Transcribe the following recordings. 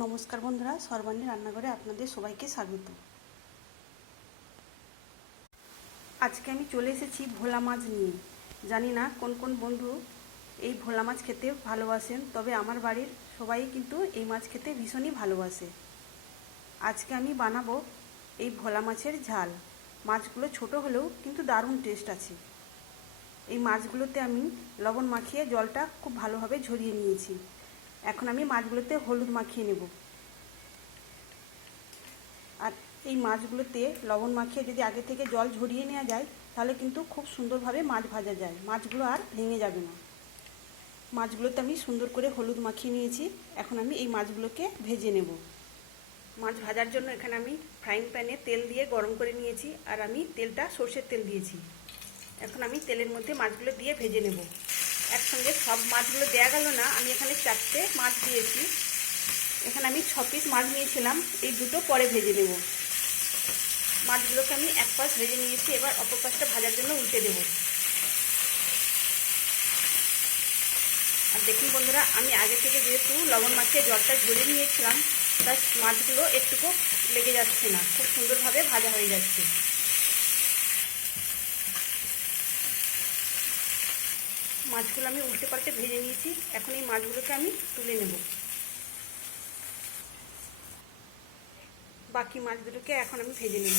নমস্কার বন্ধুরা, সর্বাণী রান্নাঘরে আপনাদের সবাইকে স্বাগত। আজকে আমি চলে এসেছি ভোলা মাছ নিয়ে। জানি না কোন কোন বন্ধু এই ভোলা মাছ খেতে ভালোবাসেন, তবে আমার বাড়ির সবাই কিন্তু এই মাছ খেতে ভীষণই ভালোবাসে। আজকে আমি বানাবো এই ভোলা মাছের ঝাল। মাছগুলো ছোট হলেও কিন্তু দারুণ টেস্ট আছে। এই মাছগুলোতে আমি লবণ মাখিয়ে জলটা খুব ভালোভাবে ঝরিয়ে নিয়েছি। এখন আমি মাছগুলোতে হলুদ মাখিয়ে নেব। আর এই মাছগুলোতে লবণ মাখিয়ে যদি আগে থেকে জল ঝরিয়ে নেওয়া যায় তাহলে কিন্তু খুব সুন্দরভাবে মাছ ভাজা যায়, মাছগুলো আর ভেঙে যাবে না। মাছগুলোতে আমি সুন্দর করে হলুদ মাখিয়ে নিয়েছি। এখন আমি এই মাছগুলোকে ভেজে নেব। মাছ ভাজার জন্য এখানে আমি ফ্রাইং প্যানে তেল দিয়ে গরম করে নিয়েছি, আর আমি তেলটা সর্ষের তেল দিয়েছি। এখন আমি তেলের মধ্যে মাছগুলো দিয়ে ভেজে নেব। একসঙ্গে সব মাছগুলো দেওয়া গেল না, আমি এখানে 4টে মাছ দিয়েছি। এখানে আমি 6 পিস মাছ নিয়েছিলাম, এই দুটো পরে ভেজে নেব। মাছগুলোকে আমি এক পাশ ভেজে নিয়েছি, এবার অপর পাশটা ভাজার জন্য উল্টে দেব। আর দেখুন বন্ধুরা, আমি আগে থেকে যেহেতু লবণ মাখিয়ে জলটা ঝরিয়ে নিয়েছিলাম, তাই মাছগুলো একটুকু লেগে যাচ্ছে না, খুব সুন্দরভাবে ভাজা হয়ে যাচ্ছে। মাছগুলো আমি উল্টে পাল্টে ভেজে নিয়েছি। এখন এই মাছগুলোকে আমি তুলে নেব। বাকি মাছগুলোকে এখন আমি ভেজে নেব।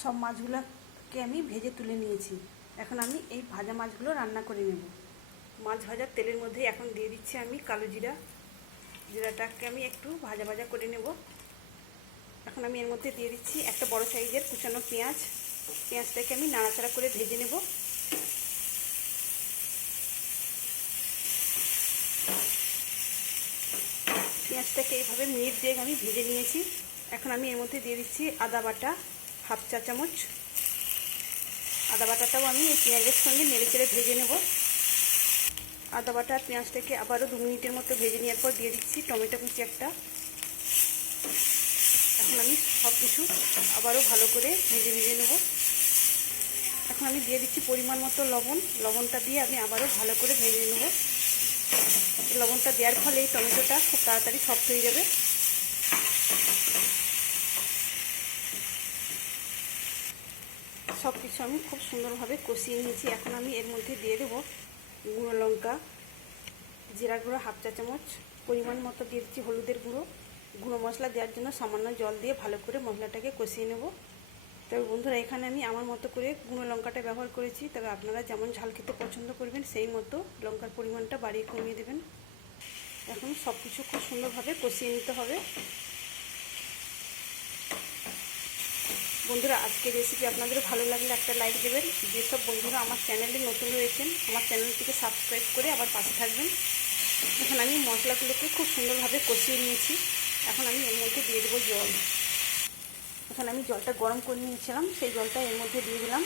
সব মাছগুলোকে আমি ভেজে তুলে নিয়েছি। এখন আমি এই ভাজা মাছগুলো রান্না করে নেব। মাছ ভাজার তেলের মধ্যে এখন দিয়ে দিচ্ছি আমি কালো জিরা। জিরাটাকে আমি একটু ভাজা ভাজা করে নেব। এখন আমি এর মধ্যে দিয়ে দিচ্ছি একটা বড় সাইজের কুচানো পেঁয়াজ। পেঁয়াজটাকে আমি নাড়াচাড়া করে ভেজে নেব। পেঁয়াজটাকে এইভাবে মিনিট দিয়ে আমি ভেজে নিয়েছি। এখন আমি এর মধ্যে দিয়ে দিচ্ছি আদা বাটা 1/2 চা চামচ। আদা বাটাটাও আমি এই পেঁয়াজের সঙ্গে নেড়ে চেড়ে ভেজে নেব। আদা বাটা আর পেঁয়াজটাকে আবারও 2 মিনিটের মতো ভেজে নেওয়ার পর দিয়ে দিচ্ছি টমেটো কুচি একটা। এখন আমি সব কিছু আবারও ভালো করে ভেজে নেব। এখন আমি দিয়ে দিচ্ছি পরিমাণ মতো লবণ। লবণটা দিয়ে আমি আবারও ভালো করে ভেজে নেব। লবণটা দেওয়ার ফলে এই টমেটোটা খুব তাড়াতাড়ি সফট হয়ে যাবে। সব কিছু আমি খুব সুন্দরভাবে কষিয়ে নিয়েছি। এখন আমি এর মধ্যে দিয়ে দেবো গুঁড়ো লঙ্কা, জিরা গুঁড়ো 1/2 চা চামচ, পরিমাণ মতো দিয়ে দিচ্ছি হলুদের গুঁড়ো। গুঁড়ো মশলা দেওয়ার জন্য সামান্য জল দিয়ে ভালো করে মশলাটাকে কষিয়ে নেব। তবে বন্ধুরা, এখানে আমি আমার মতো করে গুঁড়ো লঙ্কাটা ব্যবহার করেছি, তবে আপনারা যেমন ঝাল খেতে পছন্দ করবেন সেই মতো লঙ্কার পরিমাণটা বাড়িয়ে কমিয়ে দেবেন। এখন সব কিছু খুব সুন্দরভাবে কষিয়ে নিতে হবে। বন্ধুরা, আজকের রেসিপি আপনাদের ভালো লাগলে একটা লাইক দেবেন। যেসব বন্ধুরা আমার চ্যানেলে নতুন রয়েছেন, আমার চ্যানেলটিকে সাবস্ক্রাইব করে আবার পাশে থাকবেন। এখন আমি মশলাগুলোকে খুব সুন্দরভাবে কষিয়ে নিয়েছি। এখন আমি এর মধ্যে দিয়ে দেবো জল। এখন আমি জলটা গরম করে নিয়েছিলাম, সেই জলটা এর মধ্যে দিয়ে দিলাম।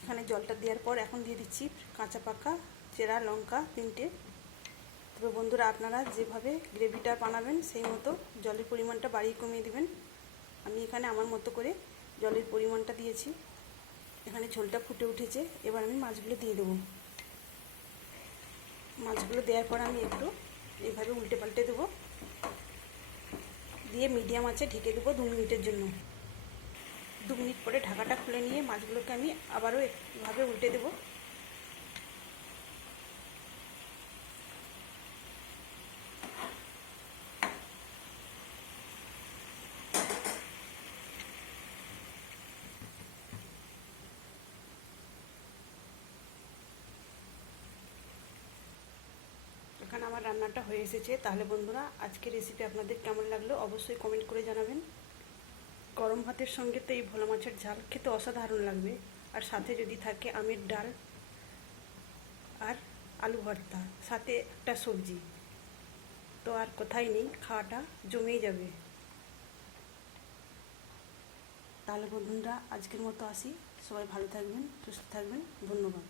এখানে জলটা দেওয়ার পর এখন দিয়ে দিচ্ছি কাঁচা পাকা চেরা লঙ্কা 3টে। তবে বন্ধুরা, আপনারা যেভাবে গ্রেভিটা বানাবেন সেই মতো জলের পরিমাণটা বাড়িয়ে কমিয়ে দেবেন। আমি এখানে আমার মতো করে জলের পরিমাণটা দিয়েছি। এখানে ঝোলটা ফুটে উঠেছে। এবার আমি মাছগুলো দিয়ে দেবো। মাছগুলো দেওয়ার পর আমি একটু এইভাবে উল্টে পাল্টে দেবো, দিয়ে মিডিয়াম আঁচে ঢেকে দেবো 2 মিনিটের জন্য। 2 মিনিট পরে ঢাকাটা খুলে নিয়ে মাছগুলোকে আমি আবারও এভাবে উল্টে দেবো। এখানে আমার রান্নাটা হয়ে এসেছে। তাহলে বন্ধুরা, আজকের রেসিপি আপনাদের কেমন লাগলো অবশ্যই কমেন্ট করে জানাবেন। গরম ভাতের সঙ্গে তো এই ভোলা মাছের ঝাল খেতে অসাধারণ লাগবে। আর সাথে যদি থাকে আমের ডাল আর আলু ভর্তা, সাথে একটা সবজি, তো আর কোথায় নেই, খাওয়াটা জমেই যাবে। তাহলে বন্ধুরা, আজকের মতো আসি। সবাই ভালো থাকবেন, সুস্থ থাকবেন। ধন্যবাদ।